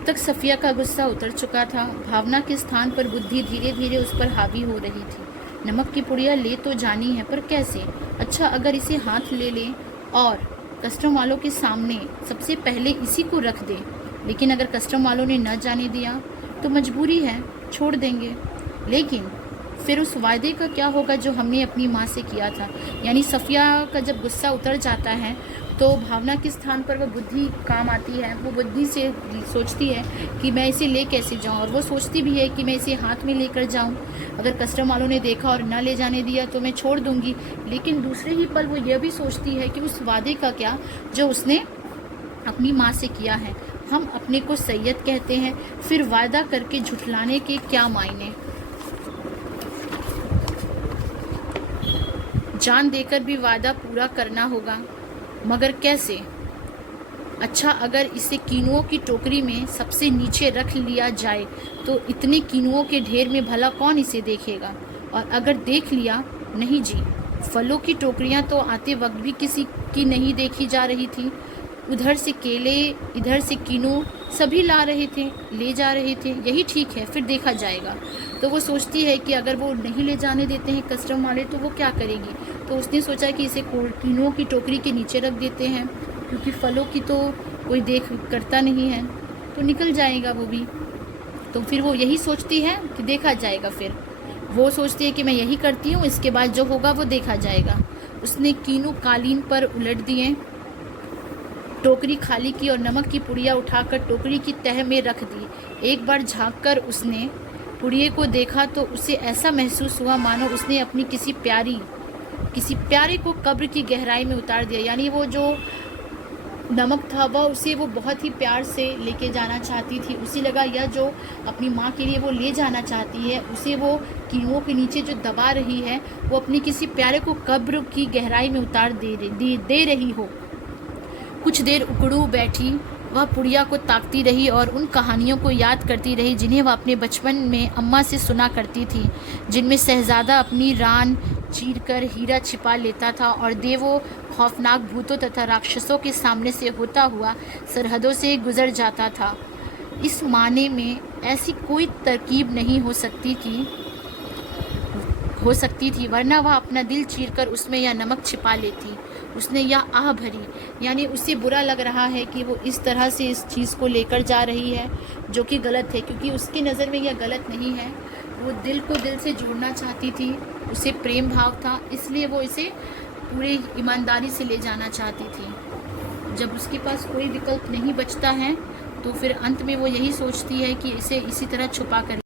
अब तक सफ़िया का गुस्सा उतर चुका था। भावना के स्थान पर बुद्धि धीरे धीरे उस पर हावी हो रही थी। नमक की पुड़िया ले तो जानी है, पर कैसे? अच्छा, अगर इसे हाथ ले लें और कस्टम वालों के सामने सबसे पहले इसी को रख दें। लेकिन अगर कस्टम वालों ने न जाने दिया तो मजबूरी है, छोड़ देंगे। लेकिन फिर उस वायदे का क्या होगा जो हमने अपनी माँ से किया था? यानी सफ़िया का जब गुस्सा उतर जाता है तो भावना के स्थान पर वह बुद्धि काम आती है। वो बुद्धि से सोचती है कि मैं इसे ले कैसे जाऊं, और वो सोचती भी है कि मैं इसे हाथ में लेकर जाऊं। अगर कस्टम वालों ने देखा और न ले जाने दिया तो मैं छोड़ दूंगी। लेकिन दूसरे ही पल वो यह भी सोचती है कि उस वादे का क्या जो उसने अपनी माँ से किया है। हम अपने को सैयद कहते हैं, फिर वायदा करके झुठलाने के क्या मायने। जान देकर भी वादा पूरा करना होगा, मगर कैसे? अच्छा, अगर इसे कीनुओं की टोकरी में सबसे नीचे रख लिया जाए तो इतने कीनुओं के ढेर में भला कौन इसे देखेगा? और अगर देख लिया? नहीं जी, फलों की टोकरियां तो आते वक्त भी किसी की नहीं देखी जा रही थी। उधर से केले, इधर से कीनू, सभी ला रहे थे, ले जा रहे थे। यही ठीक है, फिर देखा जाएगा। तो वो सोचती है कि अगर वो नहीं ले जाने देते हैं कस्टम वाले तो वो क्या करेगी। तो उसने सोचा कि इसे कीनुओं की टोकरी के नीचे रख देते हैं, क्योंकि फलों की तो कोई देख करता नहीं है, तो निकल जाएगा वो भी। तो फिर वो यही सोचती है कि देखा जाएगा। फिर वो सोचती है कि मैं यही करती हूँ, इसके बाद जो होगा वो देखा जाएगा। उसने कीनू कालीन पर उलट दिए, टोकरी खाली की और नमक की पुड़िया उठाकर टोकरी की तह में रख दी। एक बार झांककर उसने पुड़िये को देखा तो उसे ऐसा महसूस हुआ मानो उसने अपनी किसी प्यारे को कब्र की गहराई में उतार दिया। यानी वो जो नमक था वह उसे वो बहुत ही प्यार से लेके जाना चाहती थी। उसे लगा यह जो अपनी माँ के लिए वो ले जाना चाहती है, उसे वो कीनुओं के नीचे जो दबा रही है वो अपनी किसी प्यारे को कब्र की गहराई में उतार दे रही हो। कुछ देर उकड़ू बैठी, वह पुड़िया को ताकती रही और उन कहानियों को याद करती रही जिन्हें वह अपने बचपन में अम्मा से सुना करती थी, जिनमें शहजादा अपनी रान चीरकर हीरा छिपा लेता था और देवों, खौफनाक भूतों तथा राक्षसों के सामने से होता हुआ सरहदों से गुजर जाता था। इस माने में ऐसी कोई तरकीब नहीं हो सकती थी, वरना वह अपना दिल चीरकर उसमें यह नमक छिपा लेती। उसने यह आह भरी, यानी उसे बुरा लग रहा है कि वो इस तरह से इस चीज़ को लेकर जा रही है जो कि गलत है, क्योंकि उसकी नज़र में यह गलत नहीं है। वो दिल को दिल से जोड़ना चाहती थी, उसे प्रेम भाव था, इसलिए वो इसे पूरे ईमानदारी से ले जाना चाहती थी। जब उसके पास कोई विकल्प नहीं बचता है तो फिर अंत में वो यही सोचती है कि इसे इसी तरह छुपा कर